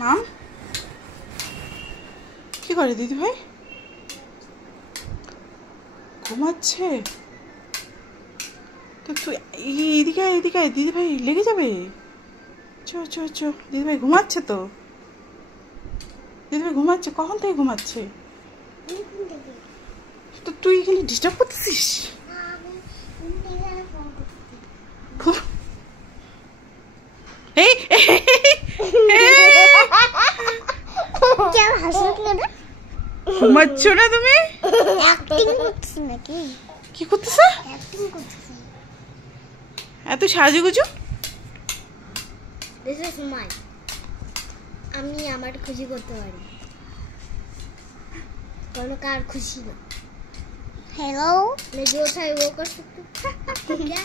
মাম কি করে দিদি ভাই? ঘুমাচ্ছে তো তুই এদিকে এদিকে দিদি ভাই লেগে যাবে। চো চো চো, দিদি ভাই ঘুমাচ্ছে তো, দিদি ভাই ঘুমাচ্ছে, কখন থেকে ঘুমাচ্ছে? তো তুই এখানে ডিস্টার্ব করতেছিস। ঘুমাচ্ছ না তুমি? কি করতেছ? এত সাজুগুজু? আমি আমার খুশি করতে পারি, কোনো কার খুশি না। हेलो मैं जो था वो कर सकती हूँ क्या?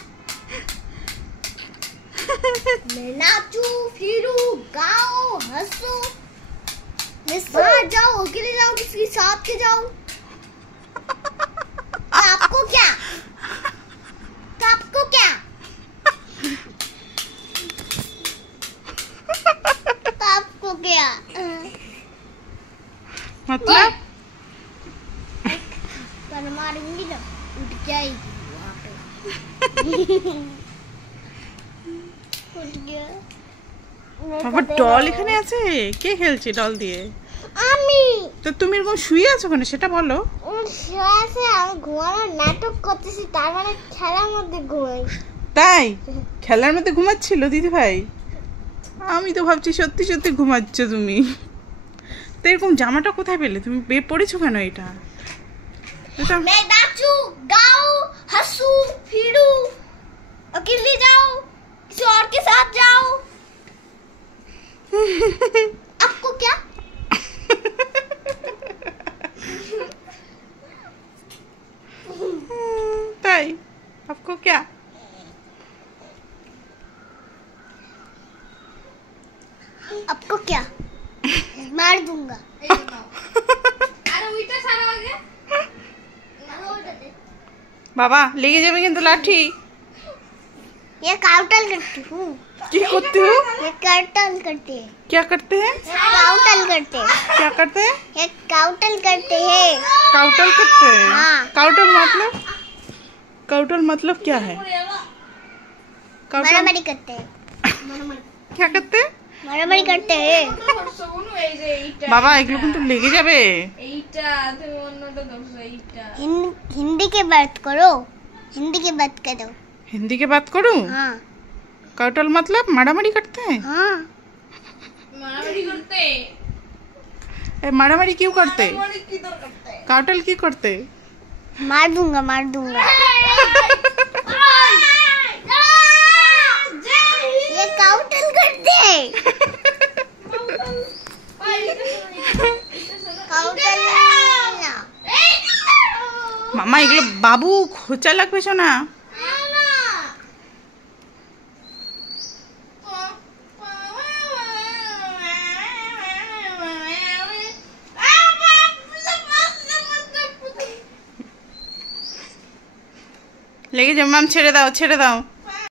मैं नाचू फिरूं गाऊं हंसूं, मैं बाहर जाऊं अकेले जाऊं किसी के साथ के जाऊं, तो आपको क्या? तो आपको क्या? तो आपको क्या? मतलब मारूंगी ना, उठ जाएगी वहाँ पे। उठ गया। বাবা ডল এখানে আছে? কে খেলছে ডল দিয়ে? আমি। তো তুমি এরকম শুয়ে আছো কেন সেটা বলো। শুয়ে আছে, আমি ঘুমানোর নাটক করতেছি, তার মানে খেলার মধ্যে ঘুমাই। তাই খেলার মধ্যে ঘুমাচ্ছিল দিদি ভাই? আমি তো ভাবছি সত্যি সত্যি ঘুমাচ্ছ তুমি। তো এরকম জামাটা কোথায় পেলে তুমি? পরেছো কেন এটা? मैं नाचू गाऊं हंसू फिरूं अकेले जाऊं किसी और के साथ जाऊं, आपको क्या? ताई आपको क्या? आपको क्या? मार दूंगा। बाबा लेके जावे किंतु लाठी। ये काउटल करती हूँ। क्या करते हो? ये काउटल करते हैं। क्या करते हैं? काउटल करते हैं। क्या करते हैं? ये काउटल करते हैं। काउटल करते हैं? हाँ। काउटल मतलब? काउटल मतलब क्या है? मारामारी करते हैं। क्या करते हैं? मारामारी करते हैं। बाबा এগুলো কিন্তু লেগে যাবে। हिंदी के बात करो, हिंदी की बात करो। हिंदी की बात करूं? हाँ। काउटल मतलब मारामारी करते हैं? हाँ। मारामारी करते हैं। मारामारी क्यों करते? काउटल क्यों करते? मार दूंगा मार दूंगा। ये काउटल करते हैं। काउटल ना। मामा এগুলো বাবু খোঁচা লাগবে শোনা। লেগে যাবে মাম, ছেড়ে দাও ছেড়ে দাও।